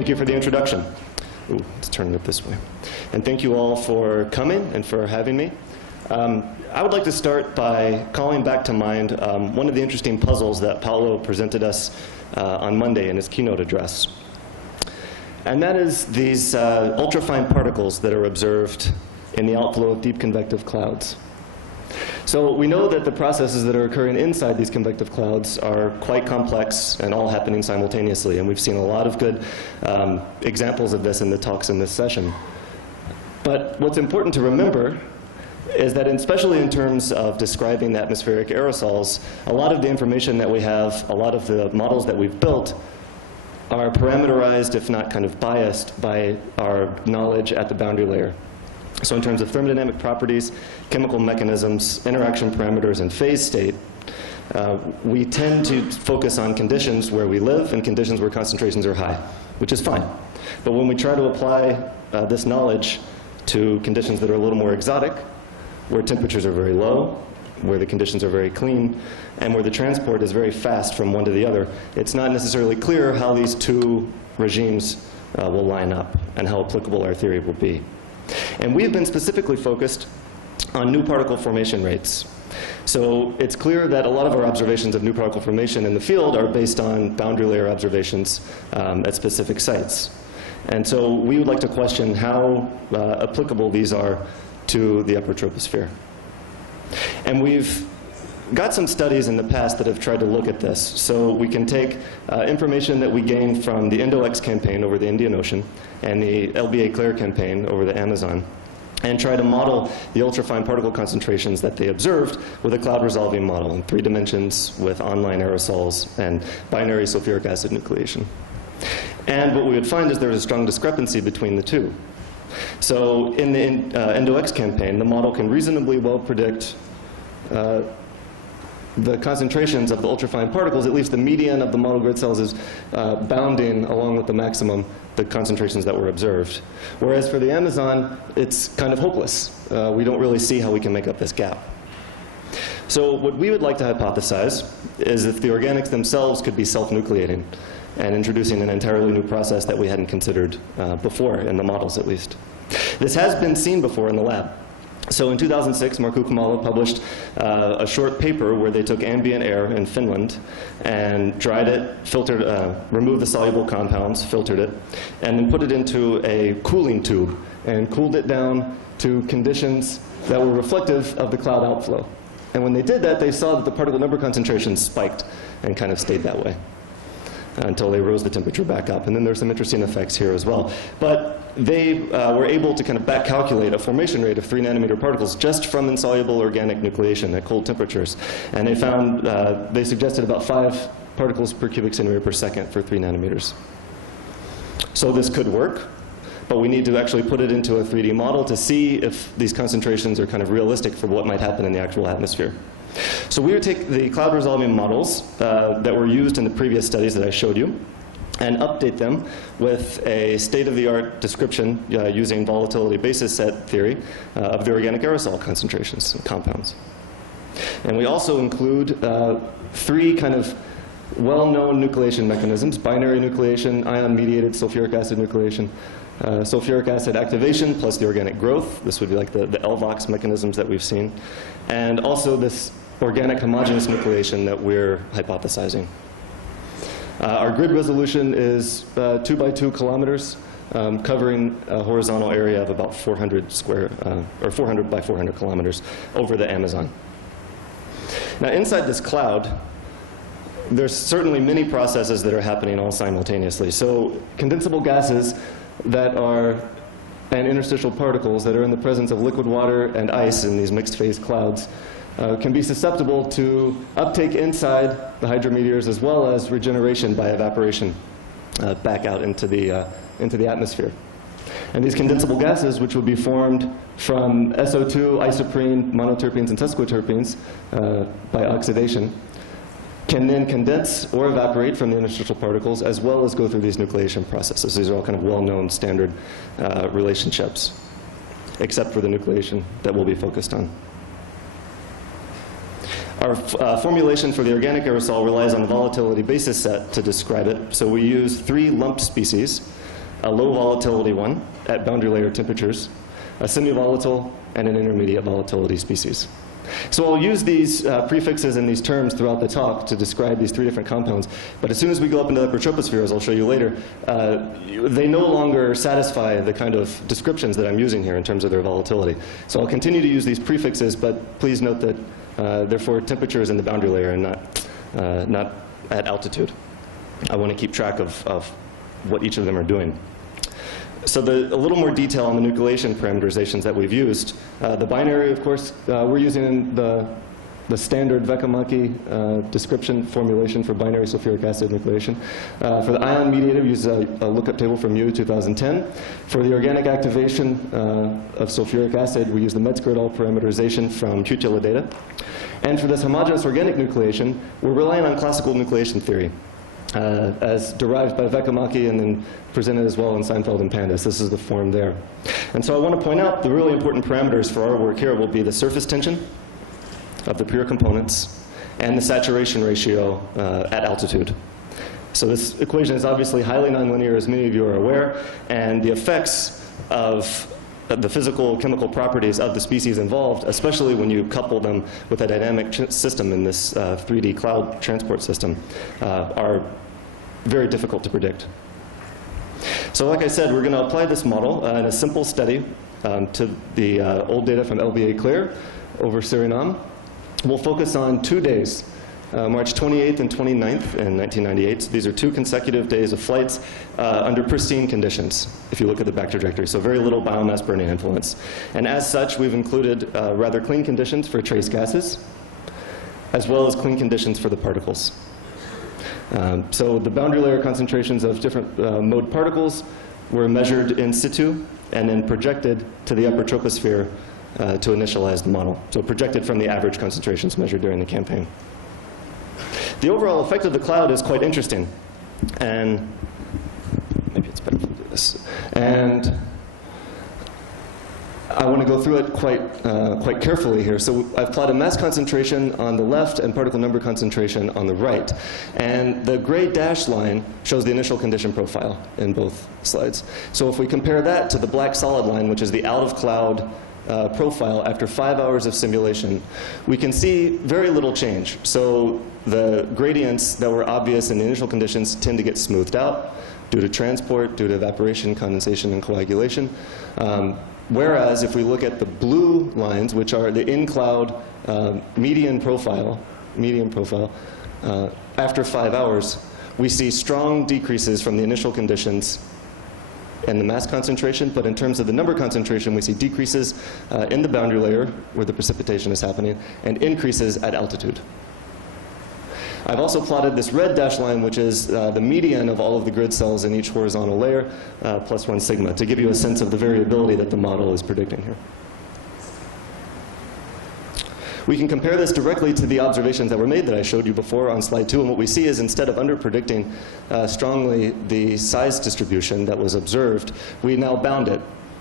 Thank you for the introduction. Ooh, let's turn it this way. And thank you all for coming and for having me. I would like to start by calling back to mind one of the interesting puzzles that Paolo presented us on Monday in his keynote address. And that is these ultrafine particles that are observed in the outflow of deep convective clouds. So we know that the processes that are occurring inside these convective clouds are quite complex and all happening simultaneously. And we've seen a lot of good examples of this in the talks in this session. But what's important to remember is that especially in terms of describing the atmospheric aerosols, a lot of the information that we have, a lot of the models that we've built are parameterized, if not kind of biased, by our knowledge at the boundary layer. So in terms of thermodynamic properties, chemical mechanisms, interaction parameters, and phase state, we tend to focus on conditions where we live and conditions where concentrations are high, which is fine. But when we try to apply this knowledge to conditions that are a little more exotic, where temperatures are very low, where the conditions are very clean, and where the transport is very fast from one to the other, it's not necessarily clear how these two regimes will line up and how applicable our theory will be. And we've been specifically focused on new particle formation rates. So it's clear that a lot of our observations of new particle formation in the field are based on boundary layer observations at specific sites. And so we would like to question how applicable these are to the upper troposphere. And we've got some studies in the past that have tried to look at this. So we can take information that we gained from the Indo-X campaign over the Indian Ocean and the LBA-CLAIRE campaign over the Amazon and try to model the ultrafine particle concentrations that they observed with a cloud resolving model in 3 dimensions with online aerosols and binary sulfuric acid nucleation. And what we would find is there is a strong discrepancy between the two. So in the Indo-X campaign, the model can reasonably well predict the concentrations of the ultrafine particles, at least the median of the model grid cells is bounding along with the maximum, the concentrations that were observed. Whereas for the Amazon, it's kind of hopeless. We don't really see how we can make up this gap. So what we would like to hypothesize is if the organics themselves could be self-nucleating and introducing an entirely new process that we hadn't considered before, in the models at least. This has been seen before in the lab. So in 2006, Markku Kumala published a short paper where they took ambient air in Finland and dried it, filtered, removed the soluble compounds, filtered it, and then put it into a cooling tube and cooled it down to conditions that were reflective of the cloud outflow. And when they did that, they saw that the particle number concentrations spiked and kind of stayed that way until they rose the temperature back up. And then there's some interesting effects here as well. But they were able to kind of back calculate a formation rate of 3 nanometer particles just from insoluble organic nucleation at cold temperatures. And they found, they suggested about 5 particles per cubic centimeter per second for 3 nanometers. So this could work, but we need to actually put it into a 3D model to see if these concentrations are kind of realistic for what might happen in the actual atmosphere. So we would take the cloud resolving models that were used in the previous studies that I showed you and update them with a state-of-the-art description using volatility basis set theory of the organic aerosol concentrations and compounds. And we also include 3 kind of well-known nucleation mechanisms: binary nucleation, ion-mediated sulfuric acid nucleation, sulfuric acid activation plus the organic growth. This would be like the LVOX mechanisms that we've seen. And also this organic homogeneous nucleation that we're hypothesizing. Our grid resolution is 2 by 2 kilometers, covering a horizontal area of about 400 square, or 400 by 400 kilometers over the Amazon. Now inside this cloud, there's certainly many processes that are happening all simultaneously. So condensable gases that are, and interstitial particles that are in the presence of liquid water and ice in these mixed phase clouds can be susceptible to uptake inside the hydrometeors as well as regeneration by evaporation back out into the atmosphere. And these condensable gases, which would be formed from SO2, isoprene, monoterpenes, and sesquiterpenes by oxidation, can then condense or evaporate from the interstitial particles as well as go through these nucleation processes. These are all kind of well-known standard relationships, except for the nucleation that we'll be focused on. Our formulation for the organic aerosol relies on a volatility basis set to describe it. So we use 3 lumped species a low volatility one at boundary layer temperatures, a semi-volatile, and an intermediate volatility species. So I'll use these prefixes and these terms throughout the talk to describe these three different compounds. But as soon as we go up into the upper troposphere, as I'll show you later, they no longer satisfy the kind of descriptions that I'm using here in terms of their volatility. So I'll continue to use these prefixes, but please note that they're for temperatures in the boundary layer and not at altitude. I want to keep track of what each of them are doing. So a little more detail on the nucleation parameterizations that we've used. The binary, of course, we're using the standard Vecchiamacchi description formulation for binary sulfuric acid nucleation. For the ion mediator, we use a lookup table from Mu 2010. For the organic activation of sulfuric acid, we use the Metzger-et-al parameterization from Cutula data. And for this homogeneous organic nucleation, we're relying on classical nucleation theory, as derived by Vecchiamacchi and then presented as well in Seinfeld and Pandas. This is the form there. And so I want to point out the really important parameters for our work here will be the surface tension of the pure components and the saturation ratio at altitude. So this equation is obviously highly nonlinear, as many of you are aware, and the effects of the physical chemical properties of the species involved, especially when you couple them with a dynamic system in this 3D cloud transport system, are very difficult to predict. So like I said, we're going to apply this model in a simple study to the old data from LBA-CLAIRE over Suriname. We'll focus on 2 days, March 28th and 29th in 1998. So these are 2 consecutive days of flights under pristine conditions, if you look at the back trajectory. So very little biomass burning influence. And as such, we've included rather clean conditions for trace gases, as well as clean conditions for the particles. So the boundary layer concentrations of different mode particles were measured in situ and then projected to the upper troposphere to initialize the model. So projected from the average concentrations measured during the campaign. The overall effect of the cloud is quite interesting. And maybe it's better if we do this. And I want to go through it quite carefully here. So I've plotted mass concentration on the left and particle number concentration on the right. And the gray dashed line shows the initial condition profile in both slides. So if we compare that to the black solid line, which is the out-of-cloud profile after 5 hours of simulation, we can see very little change. So the gradients that were obvious in the initial conditions tend to get smoothed out due to transport, due to evaporation, condensation, and coagulation. Whereas if we look at the blue lines, which are the in-cloud median profile, after 5 hours, we see strong decreases from the initial conditions in the mass concentration, but in terms of the number concentration, we see decreases in the boundary layer where the precipitation is happening, and increases at altitude. I've also plotted this red dashed line, which is the median of all of the grid cells in each horizontal layer, plus 1 sigma, to give you a sense of the variability that the model is predicting here. We can compare this directly to the observations that were made that I showed you before on slide 2, and what we see is instead of under-predicting strongly the size distribution that was observed, we now bound it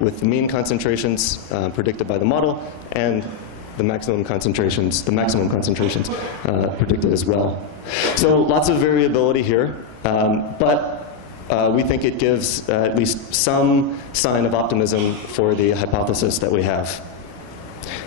with the mean concentrations predicted by the model and the maximum concentrations predicted as well. So lots of variability here, but we think it gives at least some sign of optimism for the hypothesis that we have.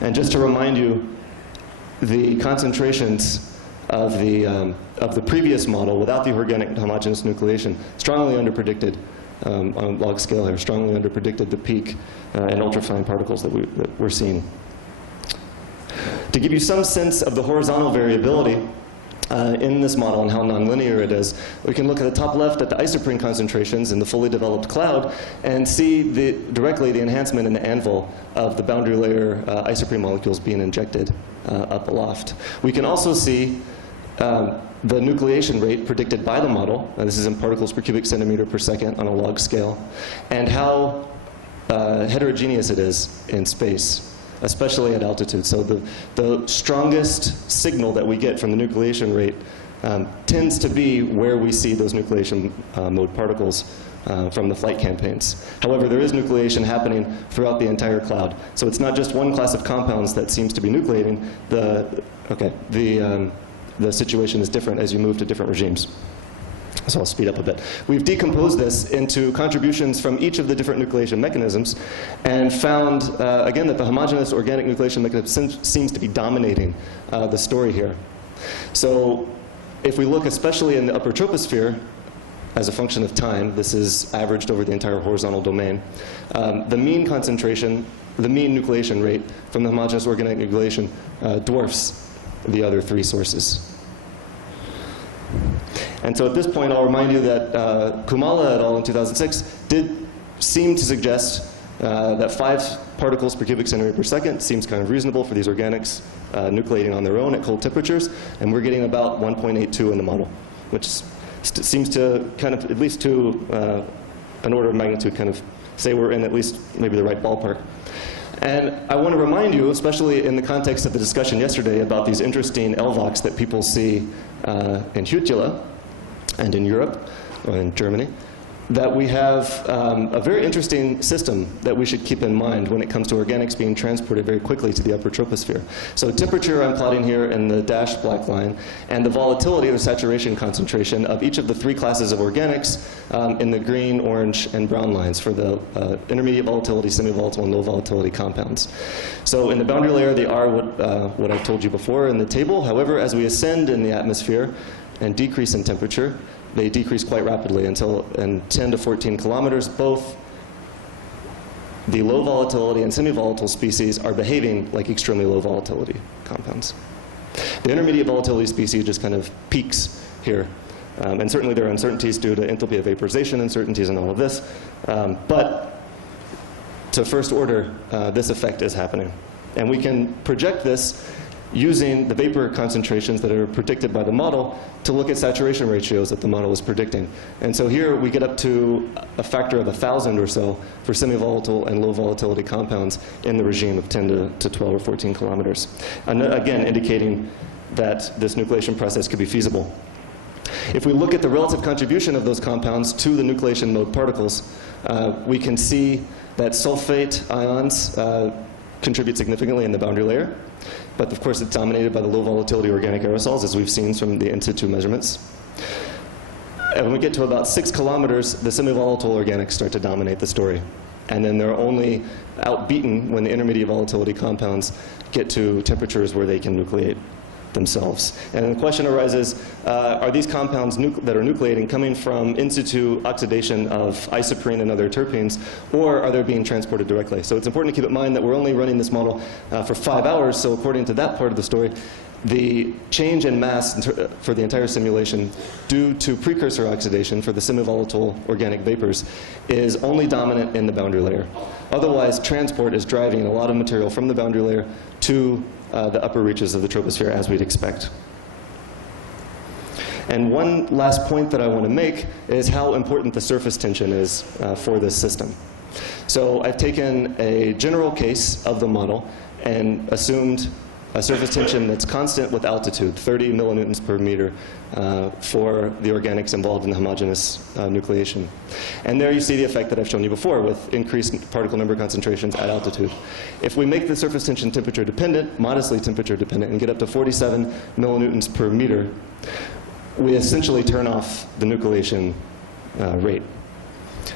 And just to remind you, the concentrations of the previous model without the organic homogeneous nucleation strongly underpredicted on a log scale here, strongly underpredicted the peak in ultrafine particles that we're seeing. To give you some sense of the horizontal variability in this model and how nonlinear it is, we can look at the top left at the isoprene concentrations in the fully developed cloud and see directly the enhancement in the anvil of the boundary layer isoprene molecules being injected up aloft. We can also see the nucleation rate predicted by the model, this is in particles per cubic centimeter per second on a log scale, and how heterogeneous it is in space, especially at altitude. So the strongest signal that we get from the nucleation rate tends to be where we see those nucleation mode particles from the flight campaigns. However, there is nucleation happening throughout the entire cloud. So it's not just one class of compounds that seems to be nucleating. The situation is different as you move to different regimes. So I'll speed up a bit. We've decomposed this into contributions from each of the different nucleation mechanisms and found, again, that the homogeneous organic nucleation mechanism seems to be dominating the story here. So if we look especially in the upper troposphere, as a function of time, this is averaged over the entire horizontal domain, the mean concentration, the mean nucleation rate from the homogeneous organic nucleation dwarfs the other three sources. And so at this point, I'll remind you that Kumala et al. In 2006 did seem to suggest that 5 particles per cubic centimeter per second seems kind of reasonable for these organics nucleating on their own at cold temperatures, and we're getting about 1.82 in the model, which seems to kind of, at least to an order of magnitude, kind of say we're in at least maybe the right ballpark. And I want to remind you, especially in the context of the discussion yesterday about these interesting LVOCs that people see in Hutula and in Europe, or in Germany, that we have a very interesting system that we should keep in mind when it comes to organics being transported very quickly to the upper troposphere. So temperature I'm plotting here in the dashed black line, and the volatility or saturation concentration of each of the 3 classes of organics in the green, orange, and brown lines for the intermediate volatility, semi-volatile, and low volatility compounds. So in the boundary layer, they are what I've told you before in the table. However, as we ascend in the atmosphere and decrease in temperature, they decrease quite rapidly until in 10 to 14 kilometers, both the low volatility and semi-volatile species are behaving like extremely low volatility compounds. The intermediate volatility species just kind of peaks here. And certainly there are uncertainties due to enthalpy of vaporization uncertainties and all of this. But to first order, this effect is happening. And we can project this using the vapor concentrations that are predicted by the model to look at saturation ratios that the model is predicting. And so here we get up to a factor of 1,000 or so for semi-volatile and low volatility compounds in the regime of 10 to 12 or 14 kilometers. And again, indicating that this nucleation process could be feasible. If we look at the relative contribution of those compounds to the nucleation mode particles, we can see that sulfate ions contribute significantly in the boundary layer. But of course, it's dominated by the low volatility organic aerosols, as we've seen from the in situ measurements. And when we get to about 6 kilometers, the semi-volatile organics start to dominate the story. And then they're only outbeaten when the intermediate volatility compounds get to temperatures where they can nucleate themselves. And the question arises, are these compounds that are nucleating coming from in situ oxidation of isoprene and other terpenes, or are they being transported directly? So it's important to keep in mind that we're only running this model for 5 hours, so according to that part of the story, the change in mass for the entire simulation due to precursor oxidation for the semi-volatile organic vapors is only dominant in the boundary layer. Otherwise, transport is driving a lot of material from the boundary layer to the upper reaches of the troposphere, as we'd expect. And one last point that I want to make is how important the surface tension is for this system. So I've taken a general case of the model and assumed a surface tension that's constant with altitude, 30 millinewtons per meter for the organics involved in the homogeneous nucleation. And there you see the effect that I've shown you before with increased particle number concentrations at altitude. If we make the surface tension temperature dependent, modestly temperature dependent, and get up to 47 millinewtons per meter, we essentially turn off the nucleation rate.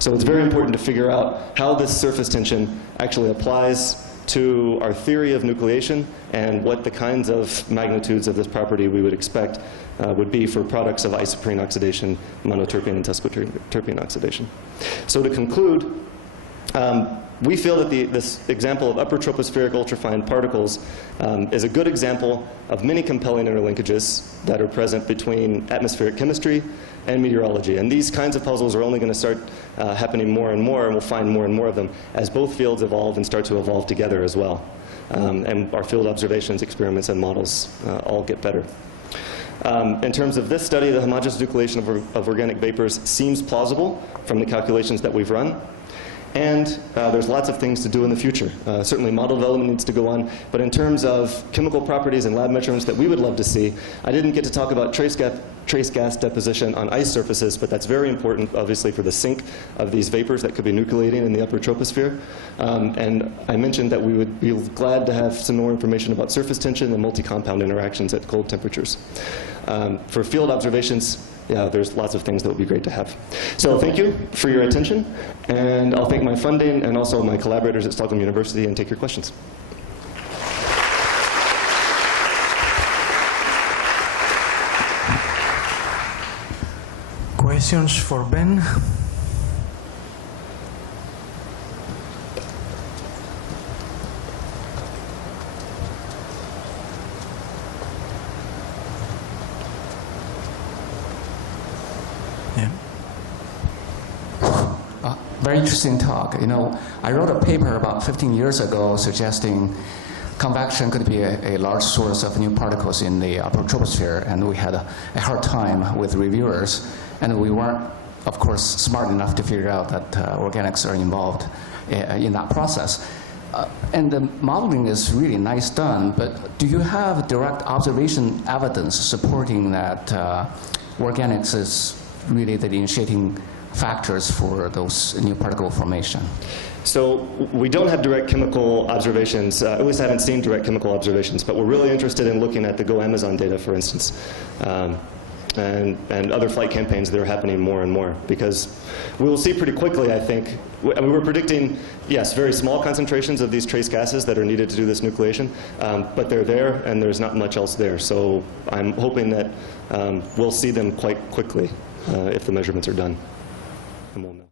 So it's very important to figure out how this surface tension actually applies to our theory of nucleation and what the kinds of magnitudes of this property we would expect would be for products of isoprene oxidation, monoterpene and terpene oxidation. So to conclude, we feel that this example of upper tropospheric ultrafine particles is a good example of many compelling interlinkages that are present between atmospheric chemistry and meteorology. And these kinds of puzzles are only going to start happening more and we'll find more and more of them as both fields evolve and start to evolve together as well. And our field observations, experiments, and models all get better. In terms of this study, the homogeneous nucleation of organic vapors seems plausible from the calculations that we've run. And there's lots of things to do in the future. Certainly model development needs to go on, but in terms of chemical properties and lab measurements that we would love to see, I didn't get to talk about trace gas deposition on ice surfaces, but that's very important, obviously, for the sink of these vapors that could be nucleating in the upper troposphere. And I mentioned that we would be glad to have some more information about surface tension and multi-compound interactions at cold temperatures. For field observations, yeah, there's lots of things that would be great to have. So thank you for your attention, and I'll thank my funding and also my collaborators at Stockholm University and take your questions. Questions for Ben? Very interesting talk. You know, I wrote a paper about 15 years ago suggesting convection could be a large source of new particles in the upper troposphere, and we had a hard time with reviewers, and we weren't, of course, smart enough to figure out that organics are involved in that process. And the modeling is really nice done, but do you have direct observation evidence supporting that organics is really the initiating factors for those new particle formation? So we don't have direct chemical observations, at least I haven't seen direct chemical observations, but we're really interested in looking at the Go Amazon data, for instance, and other flight campaigns that are happening more and more, because we will see pretty quickly, I think, I mean, we're predicting, yes, very small concentrations of these trace gases that are needed to do this nucleation, but they're there and there's not much else there. So I'm hoping that we'll see them quite quickly if the measurements are done. And we'll know.